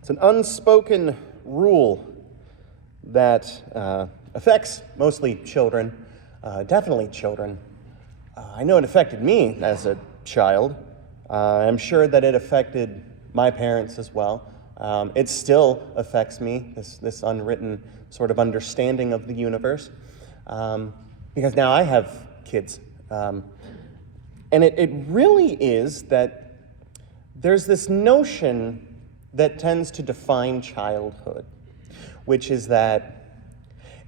It's an unspoken rule that affects mostly children, definitely children. I know it affected me as a child. I'm sure that it affected my parents as well. It still affects me, this unwritten sort of understanding of the universe, because now I have kids. And it really is that there's this notion that tends to define childhood, which is that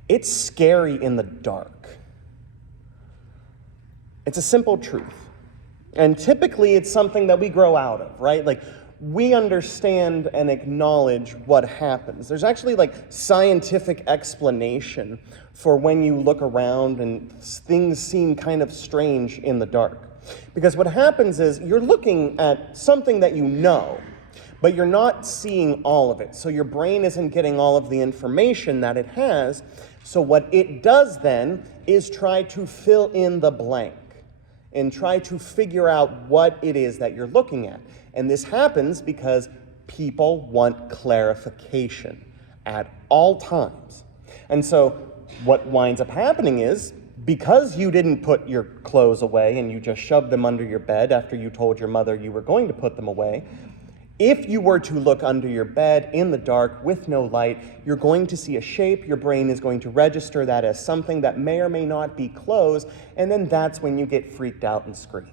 it's scary in the dark. It's a simple truth. And typically it's something that we grow out of, right? Like, we understand and acknowledge what happens. There's actually scientific explanation for when you look around and things seem kind of strange in the dark. Because what happens is you're looking at something that you know, but you're not seeing all of it. So your brain isn't getting all of the information that it has. So what it does then is try to fill in the blank and try to figure out what it is that you're looking at. And this happens because people want clarification at all times. And so what winds up happening is, because you didn't put your clothes away and you just shoved them under your bed after you told your mother you were going to put them away, if you were to look under your bed in the dark with no light, you're going to see a shape. Your brain is going to register that as something that may or may not be clothes, and then that's when you get freaked out and scream.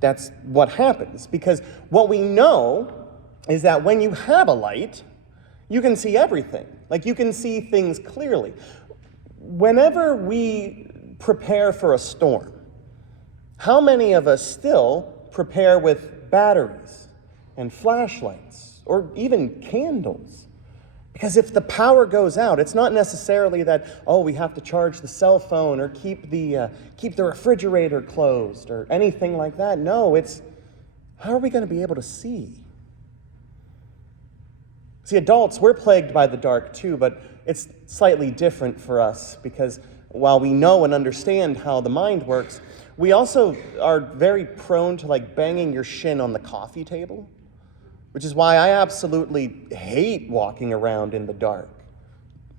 That's what happens, because what we know is that when you have a light, you can see everything. You can see things clearly. Whenever we prepare for a storm, how many of us still prepare with batteries and flashlights or even candles? Because if the power goes out, it's not necessarily that, we have to charge the cell phone or keep the refrigerator closed or anything like that. No, it's, how are we going to be able to see? See, adults, we're plagued by the dark too, but it's slightly different for us, because while we know and understand how the mind works, we also are very prone to banging your shin on the coffee table. Which is why I absolutely hate walking around in the dark.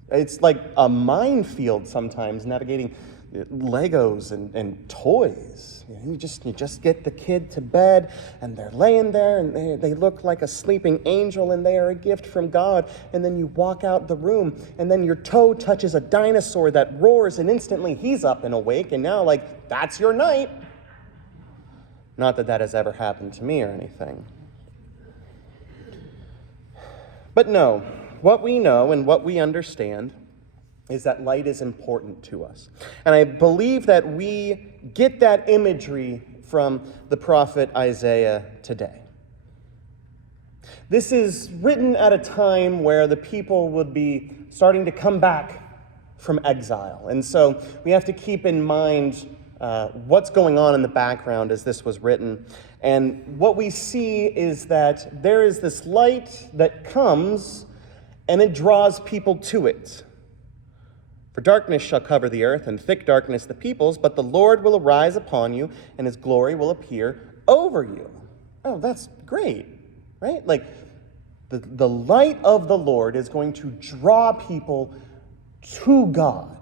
It's like a minefield sometimes, navigating Legos and toys. You just get the kid to bed, and they're laying there, and they look like a sleeping angel, and they are a gift from God. And then you walk out the room, and then your toe touches a dinosaur that roars, and instantly he's up and awake, and now, that's your night. Not that that has ever happened to me or anything. But no, what we know and what we understand is that light is important to us. And I believe that we get that imagery from the prophet Isaiah today. This is written at a time where the people would be starting to come back from exile. And so we have to keep in mind what's going on in the background as this was written. And what we see is that there is this light that comes, and it draws people to it. For darkness shall cover the earth, and thick darkness the peoples, but the Lord will arise upon you, and his glory will appear over you. Oh, that's great, right? The light of the Lord is going to draw people to God.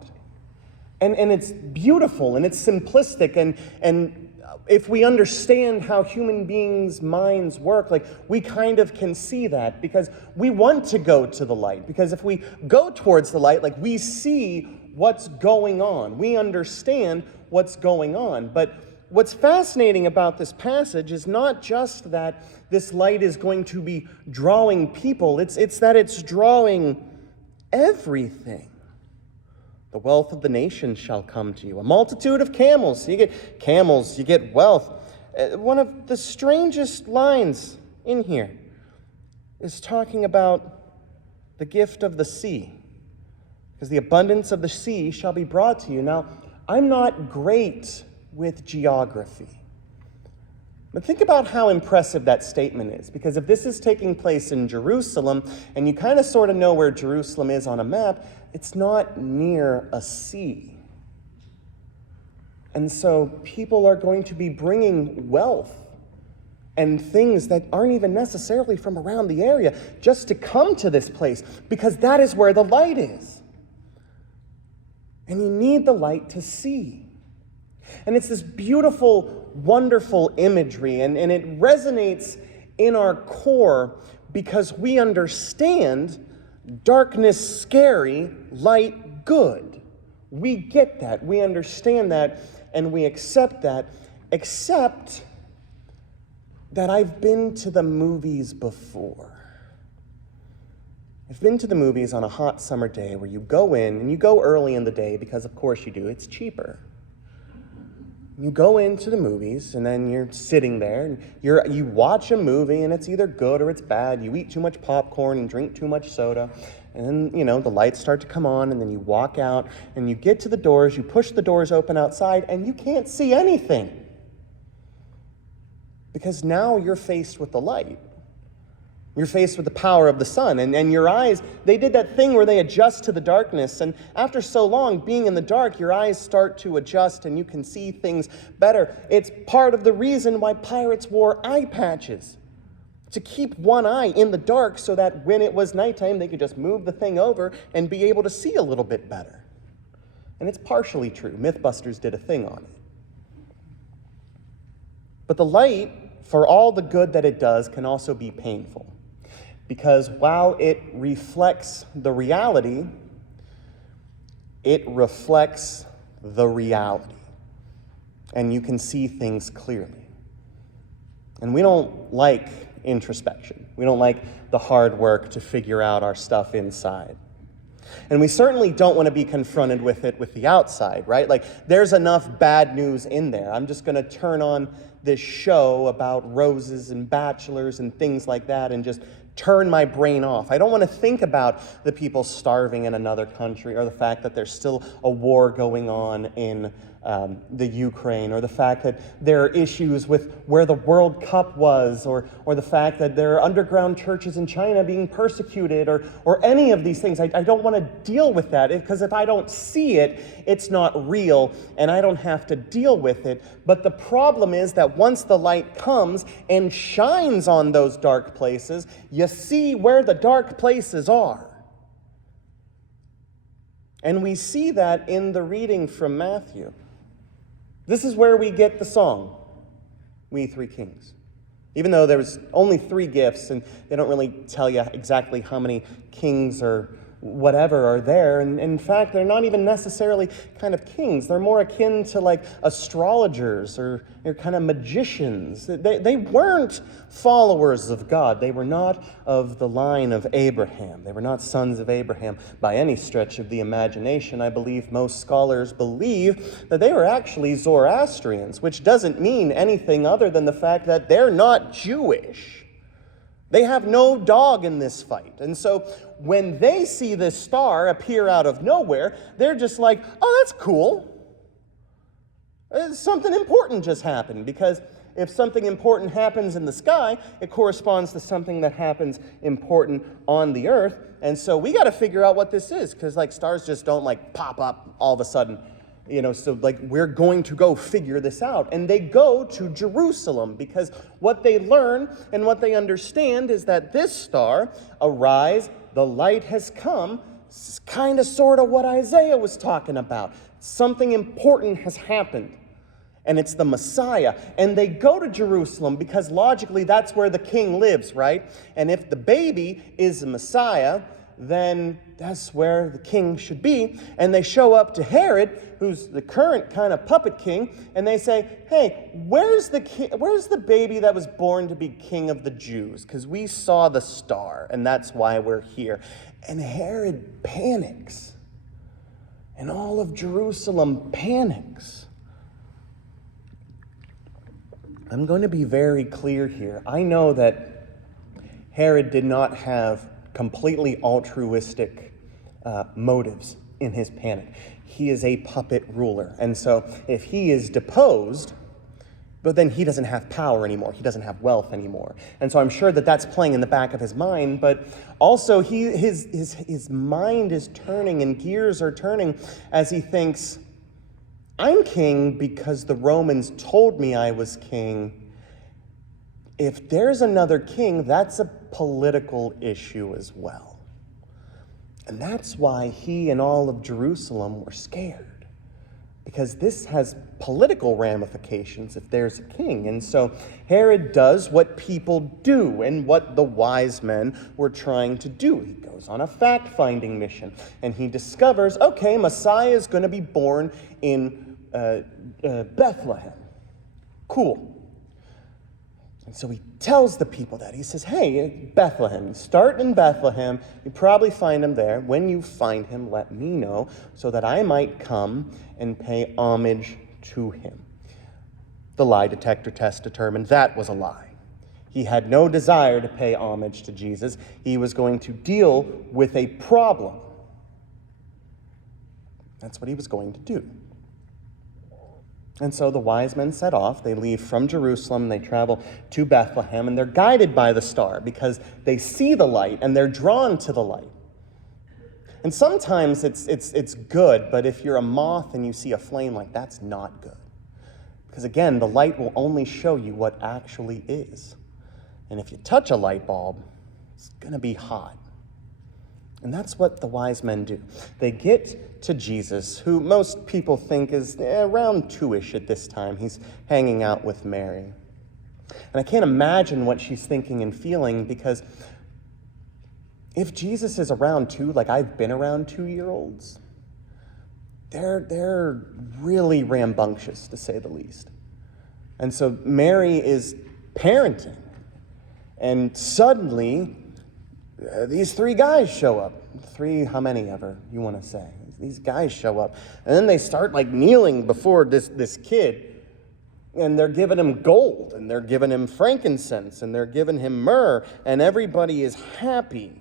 And it's beautiful, and it's simplistic, and if we understand how human beings' minds work, we kind of can see that, because we want to go to the light. Because if we go towards the light, we see what's going on. We understand what's going on. But what's fascinating about this passage is not just that this light is going to be drawing people. It's that it's drawing everything. The wealth of the nations shall come to you. A multitude of camels. So you get camels, you get wealth. One of the strangest lines in here is talking about the gift of the sea. Because the abundance of the sea shall be brought to you. Now, I'm not great with geography. But think about how impressive that statement is. Because if this is taking place in Jerusalem, and you kind of sort of know where Jerusalem is on a map, it's not near a sea. And so people are going to be bringing wealth and things that aren't even necessarily from around the area just to come to this place, because that is where the light is. And you need the light to see. And it's this beautiful, wonderful imagery, and it resonates in our core because we understand darkness scary, light good. We get that, we understand that, and we accept that, except that I've been to the movies before. I've been to the movies on a hot summer day where you go in, and you go early in the day because of course you do, it's cheaper. You go into the movies, and then you're sitting there, and you watch a movie, and it's either good or it's bad. You eat too much popcorn and drink too much soda, and then, the lights start to come on, and then you walk out, and you get to the doors, you push the doors open outside, and you can't see anything. Because now you're faced with the light. You're faced with the power of the sun, and your eyes, they did that thing where they adjust to the darkness, and after so long being in the dark, your eyes start to adjust and you can see things better. It's part of the reason why pirates wore eye patches, to keep one eye in the dark so that when it was nighttime, they could just move the thing over and be able to see a little bit better. And it's partially true. Mythbusters did a thing on it. But the light, for all the good that it does, can also be painful. Because while it reflects the reality, it reflects the reality. And you can see things clearly. And we don't like introspection. We don't like the hard work to figure out our stuff inside. And we certainly don't want to be confronted with it with the outside, right? Like, there's enough bad news in there. I'm just going to turn on this show about roses and bachelors and things like that and just turn my brain off. I don't want to think about the people starving in another country, or the fact that there's still a war going on in the Ukraine, or the fact that there are issues with where the World Cup was, or the fact that there are underground churches in China being persecuted, or any of these things. I don't want to deal with that, because if I don't see it, it's not real, and I don't have to deal with it. But the problem is that once the light comes and shines on those dark places, you see where the dark places are. And we see that in the reading from Matthew. This is where we get the song, We Three Kings. Even though there's only 3 gifts, and they don't really tell you exactly how many kings or whatever are there. And in fact, they're not even necessarily kind of kings. They're more akin to like astrologers or kind of magicians. They weren't followers of God. They were not of the line of Abraham. They were not sons of Abraham by any stretch of the imagination. I believe most scholars believe that they were actually Zoroastrians, which doesn't mean anything other than the fact that they're not Jewish. They have no dog in this fight. And so when they see this star appear out of nowhere, they're just like, oh, that's cool. Something important just happened, because if something important happens in the sky, it corresponds to something that happens important on the earth. And so we got to figure out what this is, because like stars just don't like pop up all of a sudden. So like we're going to go figure this out. And they go to Jerusalem, because what they learn and what they understand is that this star, arise, the light has come, is kind of sort of what Isaiah was talking about. Something important has happened, and it's the Messiah. And they go to Jerusalem because logically that's where the king lives, right? And if the baby is the Messiah, then that's where the king should be. And they show up to Herod, who's the current kind of puppet king, and they say, hey, where's the baby that was born to be king of the Jews? Because we saw the star, and that's why we're here. And Herod panics, and all of Jerusalem panics. I'm going to be very clear here. I know that Herod did not have completely altruistic motives in his panic. He is a puppet ruler. And so if he is deposed, but then he doesn't have power anymore. He doesn't have wealth anymore. And so I'm sure that that's playing in the back of his mind, but also his mind is turning and gears are turning as he thinks, I'm king because the Romans told me I was king, if there's another king, that's a political issue as well. And that's why he and all of Jerusalem were scared, because this has political ramifications if there's a king. And so Herod does what people do and what the wise men were trying to do. He goes on a fact-finding mission, and he discovers, okay, Messiah is going to be born in Bethlehem. Cool. And so he tells the people that. He says, hey, Bethlehem, start in Bethlehem. You probably find him there. When you find him, let me know so that I might come and pay homage to him. The lie detector test determined that was a lie. He had no desire to pay homage to Jesus. He was going to deal with a problem. That's what he was going to do. And so the wise men set off. They leave from Jerusalem. They travel to Bethlehem, and they're guided by the star because they see the light and they're drawn to the light. And sometimes it's good, but if you're a moth and you see a flame, like, that's not good. Because again, the light will only show you what actually is. And if you touch a light bulb, it's going to be hot. And that's what the wise men do. They get to Jesus, who most people think is around 2-ish at this time. He's hanging out with Mary. And I can't imagine what she's thinking and feeling, because if Jesus is around 2, like I've been around 2-year-olds, they're really rambunctious, to say the least. And so Mary is parenting. And suddenly, these 3 guys show up. 3, how many ever you want to say? These guys show up. And then they start like kneeling before this kid. And they're giving him gold. And they're giving him frankincense. And they're giving him myrrh. And everybody is happy.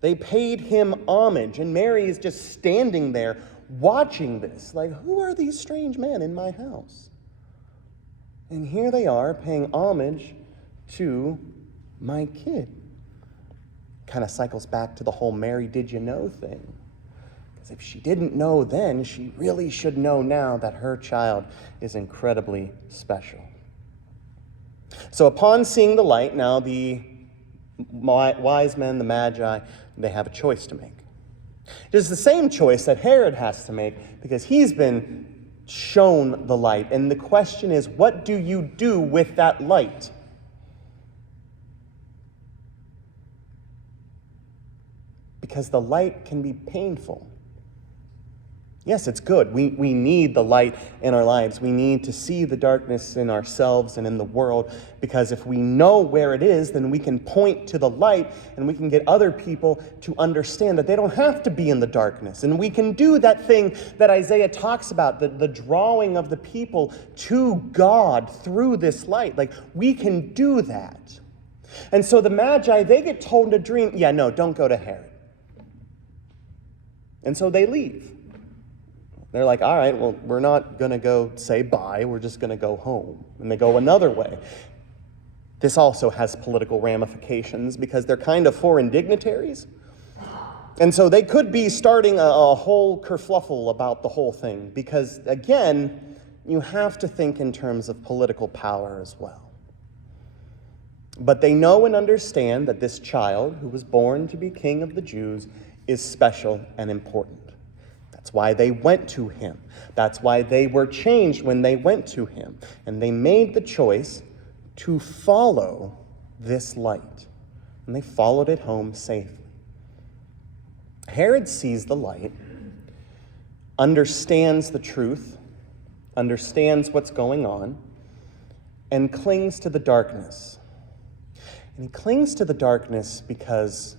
They paid him homage. And Mary is just standing there watching this. Like, who are these strange men in my house? And here they are paying homage to my kid. Kind of cycles back to the whole Mary did you know thing. Because if she didn't know then, she really should know now that her child is incredibly special. So upon seeing the light, now the wise men, the Magi, they have a choice to make. It is the same choice that Herod has to make, because he's been shown the light. And the question is, what do you do with that light? Because the light can be painful. Yes, it's good. We need the light in our lives. We need to see the darkness in ourselves and in the world, because if we know where it is, then we can point to the light and we can get other people to understand that they don't have to be in the darkness. And we can do that thing that Isaiah talks about, the drawing of the people to God through this light. Like, we can do that. And so the Magi, they get told a dream. Yeah, no, don't go to Herod. And so they leave. They're like, all right, well, we're not going to go say bye. We're just going to go home. And they go another way. This also has political ramifications, because they're kind of foreign dignitaries. And so they could be starting a whole kerfluffle about the whole thing, because, again, you have to think in terms of political power as well. But they know and understand that this child, who was born to be king of the Jews, is special and important. That's why they went to him. That's why they were changed when they went to him. And they made the choice to follow this light. And they followed it home safely. Herod sees the light, understands the truth, understands what's going on, and clings to the darkness. And he clings to the darkness because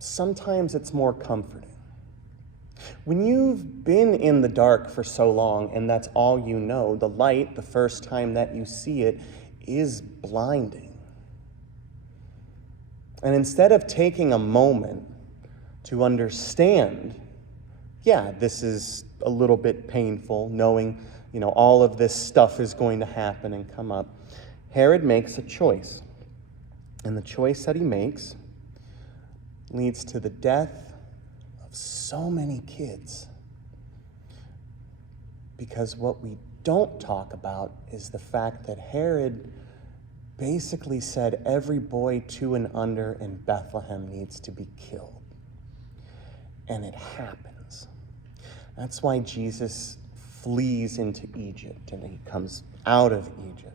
sometimes it's more comforting. When you've been in the dark for so long and that's all you know, the light, the first time that you see it, is blinding. And instead of taking a moment to understand, yeah, this is a little bit painful, knowing, all of this stuff is going to happen and come up, Herod makes a choice. And the choice that he makes leads to the death of so many kids. Because what we don't talk about is the fact that Herod basically said every boy 2 and under in Bethlehem needs to be killed. And it happens. That's why Jesus flees into Egypt and he comes out of Egypt.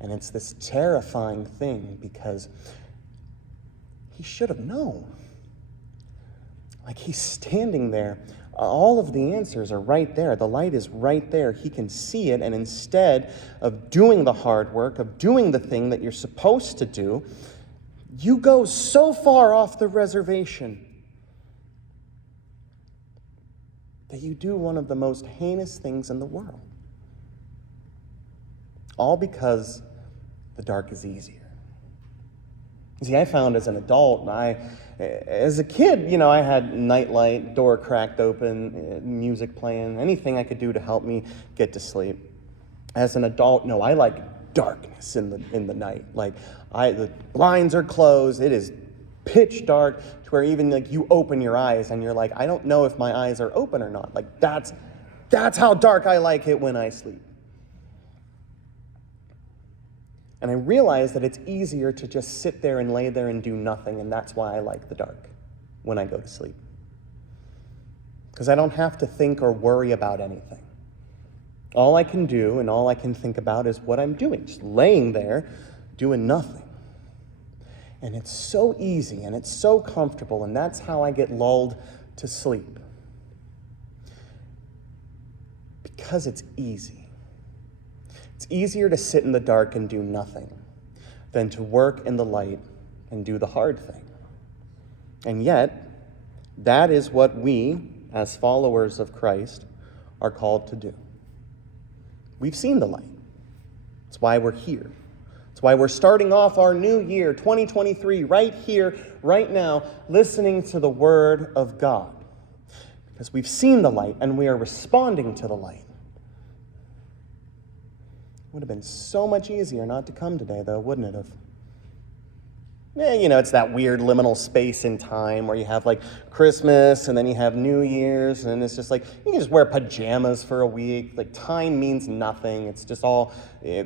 And it's this terrifying thing because he should have known. Like, he's standing there. All of the answers are right there. The light is right there. He can see it. And instead of doing the hard work, of doing the thing that you're supposed to do, you go so far off the reservation that you do one of the most heinous things in the world. All because the dark is easier. See, I found as an adult, as a kid, I had nightlight, door cracked open, music playing, anything I could do to help me get to sleep. As an adult, no, I like darkness in the night. Like, the blinds are closed, it is pitch dark to where even like you open your eyes and you're like, I don't know if my eyes are open or not. Like, that's how dark I like it when I sleep. And I realize that it's easier to just sit there and lay there and do nothing, and that's why I like the dark when I go to sleep. Because I don't have to think or worry about anything. All I can do and all I can think about is what I'm doing, just laying there doing nothing. And it's so easy and it's so comfortable, and that's how I get lulled to sleep. Because it's easy. It's easier to sit in the dark and do nothing than to work in the light and do the hard thing. And yet, that is what we, as followers of Christ, are called to do. We've seen the light. That's why we're here. That's why we're starting off our new year, 2023, right here, right now, listening to the Word of God. Because we've seen the light and we are responding to the light. Would have been so much easier not to come today, though, wouldn't it have? It's that weird liminal space in time where you have like Christmas and then you have New Year's, and it's just like you can just wear pajamas for a week. Like, time means nothing. It's just all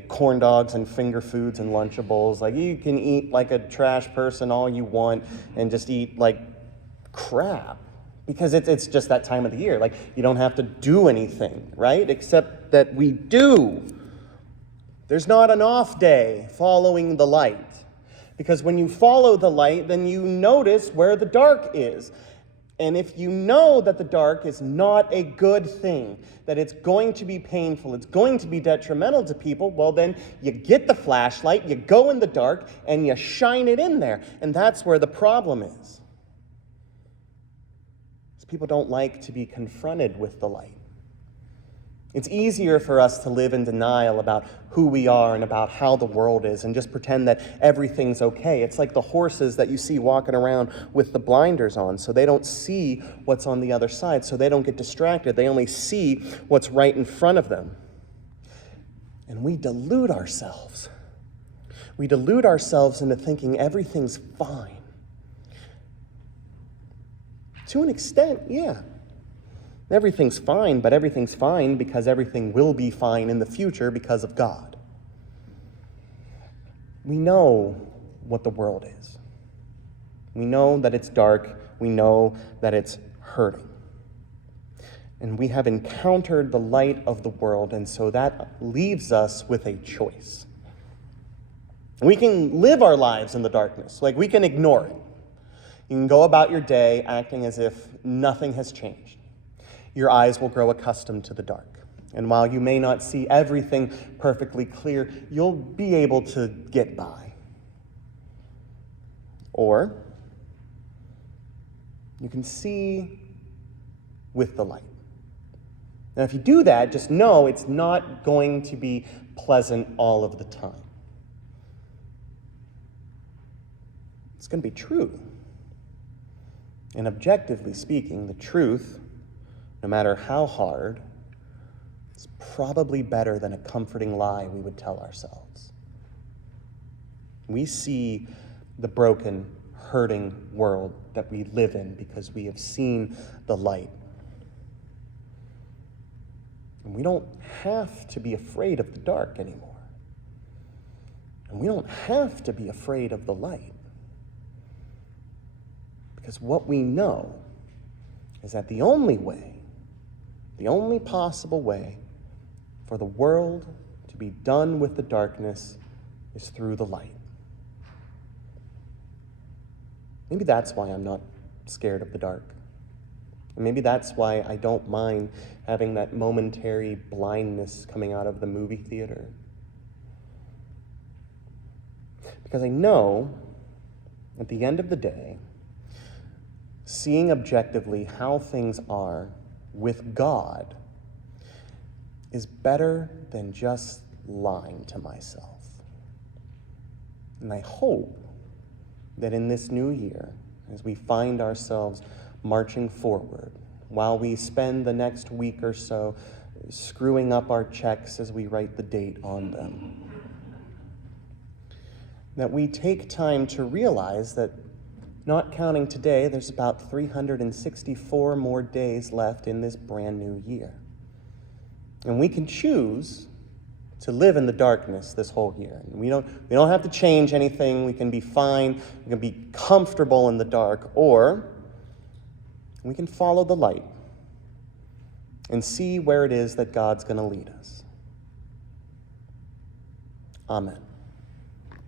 corn dogs and finger foods and Lunchables. Like, you can eat like a trash person all you want and just eat like crap because it's just that time of the year. Like, you don't have to do anything, right? Except that we do. There's not an off day following the light. Because when you follow the light, then you notice where the dark is. And if you know that the dark is not a good thing, that it's going to be painful, it's going to be detrimental to people, well, then you get the flashlight, you go in the dark, and you shine it in there. And that's where the problem is. Because people don't like to be confronted with the light. It's easier for us to live in denial about who we are and about how the world is and just pretend that everything's okay. It's like the horses that you see walking around with the blinders on, so they don't see what's on the other side, so they don't get distracted. They only see what's right in front of them. And we delude ourselves. We delude ourselves into thinking everything's fine. To an extent, yeah. Everything's fine, but everything's fine because everything will be fine in the future because of God. We know what the world is. We know that it's dark. We know that it's hurting. And we have encountered the light of the world, and so that leaves us with a choice. We can live our lives in the darkness. Like, we can ignore it. You can go about your day acting as if nothing has changed. Your eyes will grow accustomed to the dark. And while you may not see everything perfectly clear, you'll be able to get by. Or you can see with the light. Now, if you do that, just know it's not going to be pleasant all of the time. It's going to be true. And objectively speaking, the truth, no matter how hard, is probably better than a comforting lie we would tell ourselves. We see the broken, hurting world that we live in because we have seen the light. And we don't have to be afraid of the dark anymore. And we don't have to be afraid of the light. Because what we know is that the only possible way for the world to be done with the darkness is through the light. Maybe that's why I'm not scared of the dark. And maybe that's why I don't mind having that momentary blindness coming out of the movie theater. Because I know, at the end of the day, seeing objectively how things are with God is better than just lying to myself. And I hope that in this new year, as we find ourselves marching forward, while we spend the next week or so screwing up our checks as we write the date on them, that we take time to realize that, not counting today, there's about 364 more days left in this brand new year. And we can choose to live in the darkness this whole year. And we don't have to change anything. We can be fine. We can be comfortable in the dark. Or we can follow the light and see where it is that God's going to lead us. Amen.